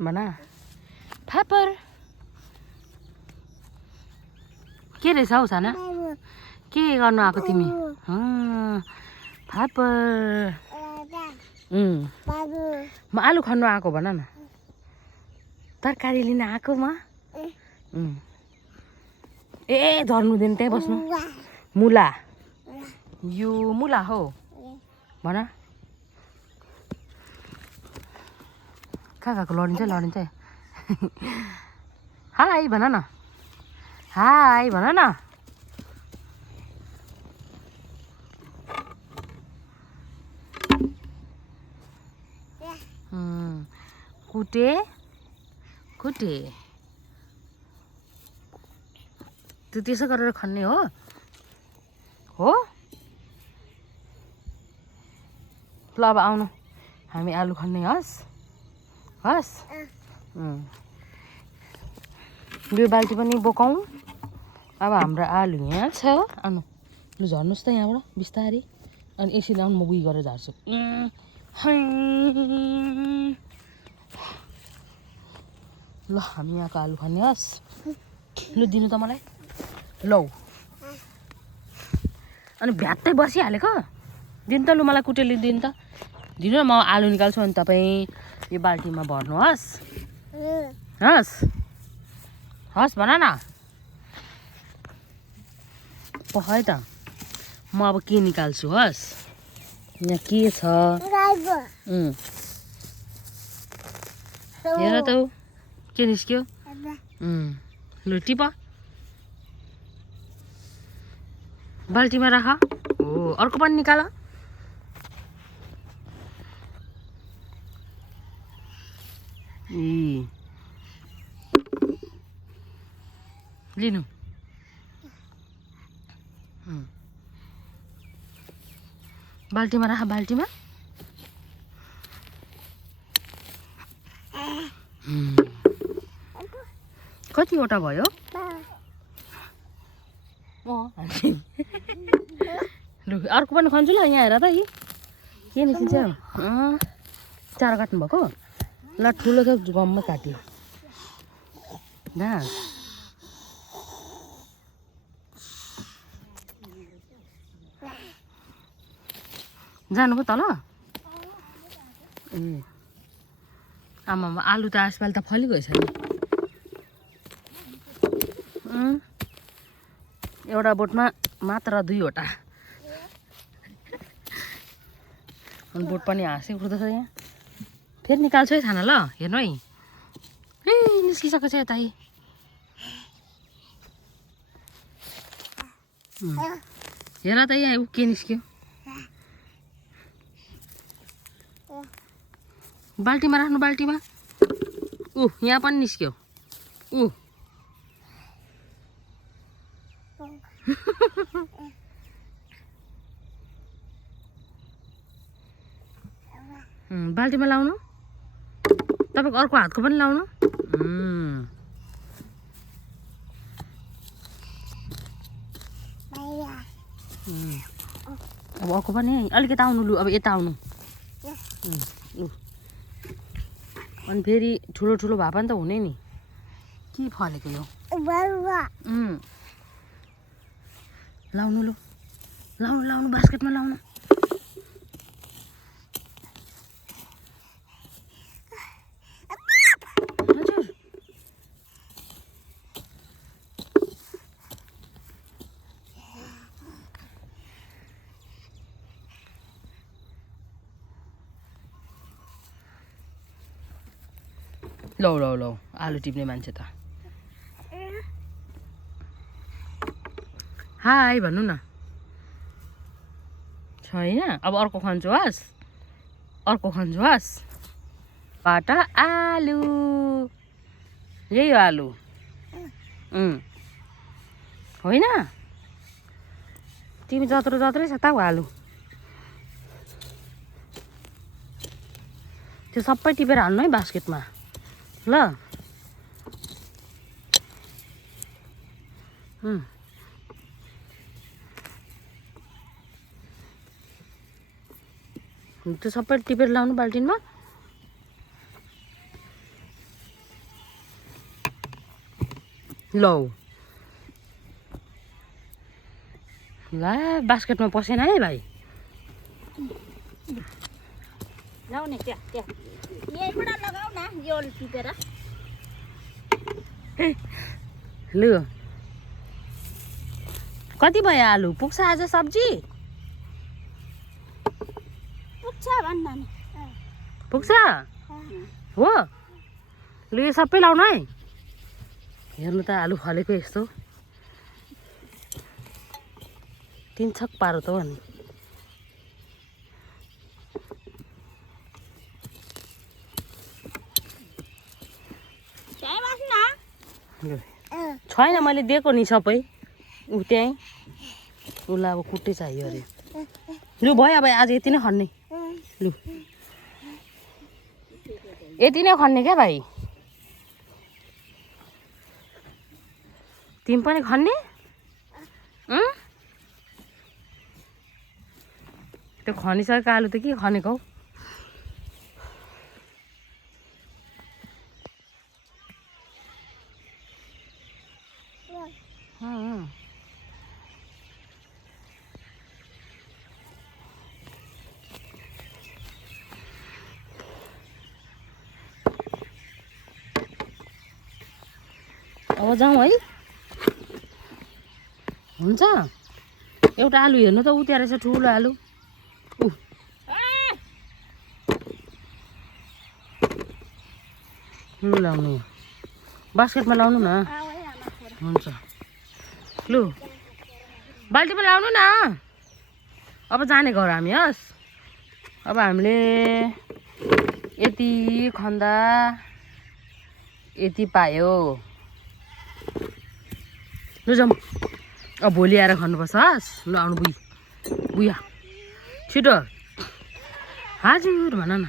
भन फापर के रहेछ हौ साना के गर्नु आएको तिमी फापर म आलु खन्नु आएको भन न तरकारी लिन आएको म ए झर्नु दिनु त्यही बस्नु मुला यो मुला हो भन कहाँ गएको लडिन्छ हाई भन न हाई भन न कुटे कुटे त्यो त्यसो गरेर खन्ने हो ल अब आउनु हामी आलु खन्ने हस् यो बाल्टी पनि बोकाउँ अब हाम्रो आलु यहाँ छ आउनु लु झर्नुहोस् त यहाँबाट बिस्तारै अनि यसरी आउनु म उयो गरेर झार्छु ल हामी यहाँको आलु खन्ने हस् लु दिनु त मलाई लौ अनि भ्यात्तै बसिहालेको दिनु त लु मलाई कुटेली दिनु त दिनु न म आलु निकाल्छु अनि तपाईँ यो बाल्टीमा भर्नुहोस् हस् भन न है त म अब के निकाल्छु हस् यहाँ के छ हेर त के निस्क्यो लु टिप बाल्टीमा राख हो अर्को पनि निकाल लिनु बाल्टीमा राख बाल्टीमा कतिवटा भयो लु अर्को पनि खन्छु ल यहाँ हेर त यी के निस्किन्छ 4 काट्नु भएको ल ठुलो छ गममा काट्यो घाँस जानुभयो तल ए आमामा आलु त आजपालि त फलिगएछ नि एउटा बोटमा मात्र 2वटा अनि बोट पनि हाँसै उठ्दैछ यहाँ फेरि निकाल्छु है खाना ल हेर्नु है ए निस्किसकेको छ यता हेर त यहाँ के निस्क्यो बाल्टीमा राख्नु बाल्टीमा यहाँ पनि निस्क्यो बाल्टीमा लाउनु तपाईँको अर्को हातको पनि लाउनु अब अर्को पनि अलिकति आउनु लु अब यता आउनु अनि फेरि ठुलो ठुलो भए पनि त हुने नि के फलेको यो लाउनु लु लाउनु बास्केटमा लाउनु लौ आलु टिप्ने मान्छे त हाई भन्नु न छैन अब अर्को खन्छु हस् बाट आलु यही हो आलु होइन तिमी जत्रै छ त आलु त्यो सबै टिपेर हाल्नु है बास्केटमा ल त्यो सबै टिपेर लाउनु बाल्टिनमा लौ ला बास्केटमा पसेन है भाइ लाउने त्यहाँ यहीँबाट लगाऊ न यो टिपेर लु कति भयो आलु पुग्छ आज सब्जी पुग्छ भन्न नि पुग्छ हो लु यो सबै लाउनु है हेर्नु त आलु फलेको यस्तो 3 छक पारो त हो नि छैन मैले दिएको नि सबै उ त्यहीँ उसलाई अब कुट्टै चाहियो अरे लु भयो अब आज यति नै खन्ने लु यति नै खन्ने क्या भाइ तिमी पनि खन्ने त्यो खनिसकेको आलु त के खनेको हौ अब जाउँ है हुन्छ एउटा आलु हेर्नु त उता रहेछ ठुलो आलु लु लाउनु बास्केटमा लाउनु न हुन्छ लु बाल्टीमा लाउनु न अब जाने घर हामी हस् अब हामीले यति खन्दा यति पायो लु जाउँ अब भोलि आएर खन्नुपर्छ हस् ल आउनु बुया छिटो हजुर भन न